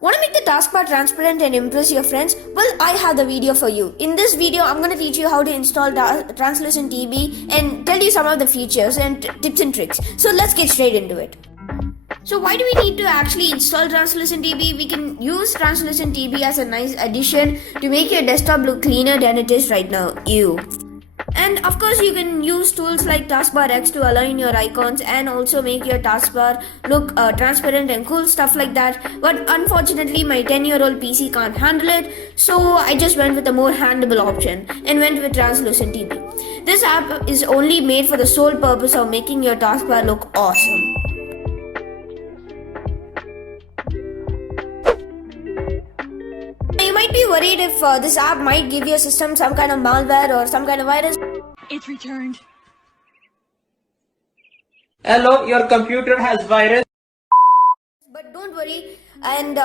Want to make the taskbar transparent and impress your friends? Well, I have the video for you. In this video, I'm going to teach you how to install TranslucentTB and tell you some of the features and tips and tricks. So let's get straight into it. So why do we need to actually install TranslucentTB? We can use TranslucentTB as a nice addition to make your desktop look cleaner than it is right now. Ew. And of course, you can use tools like Taskbar X to align your icons and also make your taskbar look transparent and cool, stuff like that. But unfortunately, my 10-year-old PC can't handle it, so I just went with a more handleable option and went with TranslucentTB. This app is only made for the sole purpose of making your taskbar look awesome. You might be worried if this app might give your system some kind of malware or some kind of virus. It's returned. Hello, your computer has virus. But don't worry, and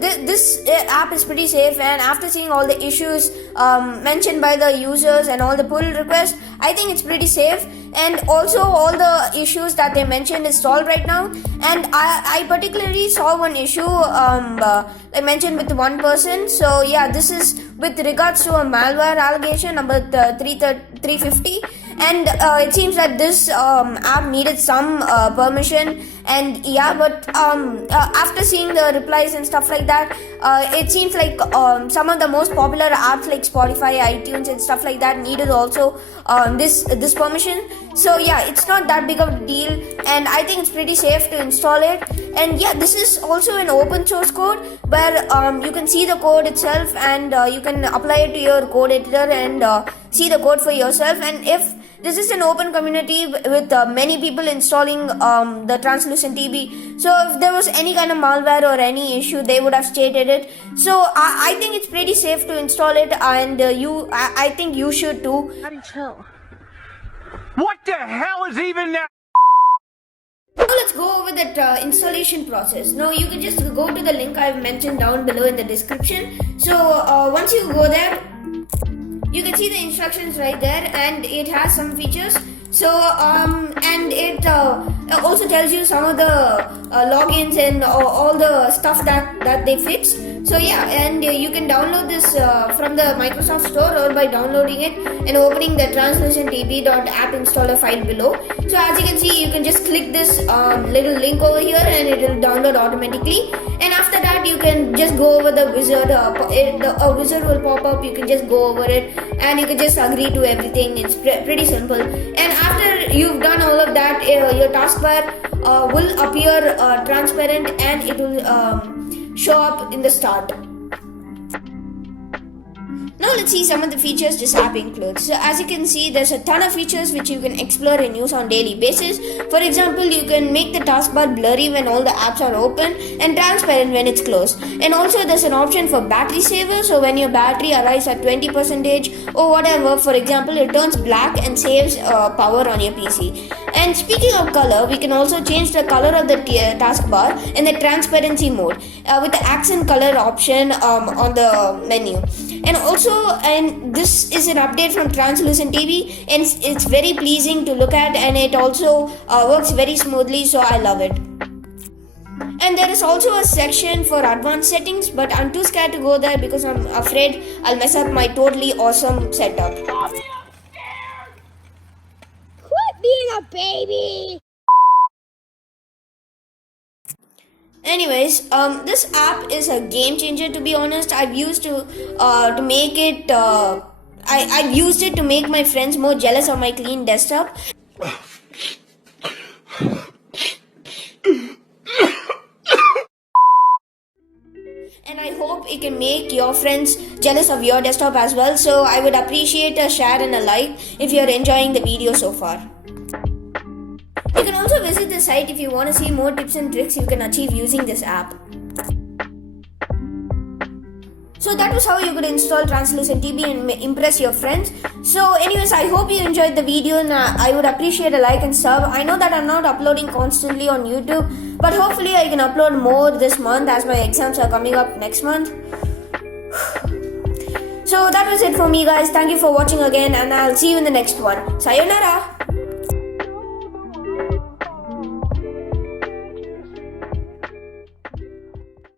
this app is pretty safe, and after seeing all the issues mentioned by the users and all the pull requests, I think it's pretty safe. And also all the issues that they mentioned is solved right now, and I particularly saw one issue I mentioned with one person. So yeah, this is with regards to a malware allegation number 350, and it seems that this app needed some permission, and yeah, but after seeing the replies and stuff like that, it seems like some of the most popular apps like Spotify, iTunes and stuff like that needed also this permission. So yeah, it's not that big of a deal, and I think it's pretty safe to install it. And yeah, this is also an open source code where you can see the code itself, and you can apply it to your code editor and see the code for yourself. And if this is an open community with many people installing the TranslucentTB, so if there was any kind of malware or any issue, they would have stated it. So I think it's pretty safe to install it, and I think you should too. How do you chill? What the hell is even that? Now let's go over that installation process. Now you can just go to the link I've mentioned down below in the description. So once you go there, you can see the instructions right there, and it has some features. So and it also tells you some of the logins and all the stuff that they fixed. So yeah, and you can download this from the Microsoft Store or by downloading it and opening the translucenttb.app installer file below. So as you can see, you can just click this little link over here and it will download automatically. And after that, you can just go over the wizard. A wizard will pop up. You can just go over it and you can just agree to everything. It's pretty simple. And after you've done all of that, your taskbar will appear transparent and it will show up in the start. Now let's see some of the features this app includes. So as you can see, there's a ton of features which you can explore and use on daily basis. For example, you can make the taskbar blurry when all the apps are open and transparent when it's closed. And also there's an option for battery saver. So when your battery arrives at 20% or whatever, for example, it turns black and saves power on your PC. And speaking of color, we can also change the color of the taskbar in the transparency mode with the accent color option on the menu. And this is an update from TranslucentTB, and it's very pleasing to look at, and it also works very smoothly, so I love it. And there is also a section for advanced settings, but I'm too scared to go there because I'm afraid I'll mess up my totally awesome setup. Quit being a baby! Anyways, this app is a game changer, to be honest. I've used to make it. I've used it to make my friends more jealous of my clean desktop. And I hope it can make your friends jealous of your desktop as well. So I would appreciate a share and a like if you're enjoying the video so far. You can also visit the site if you want to see more tips and tricks you can achieve using this app. So that was how you could install TranslucentTB and impress your friends. So anyways, I hope you enjoyed the video, and I would appreciate a like and sub. I know that I'm not uploading constantly on YouTube, but hopefully I can upload more this month as my exams are coming up next month. So that was it for me, guys. Thank you for watching again, and I'll see you in the next one. Sayonara!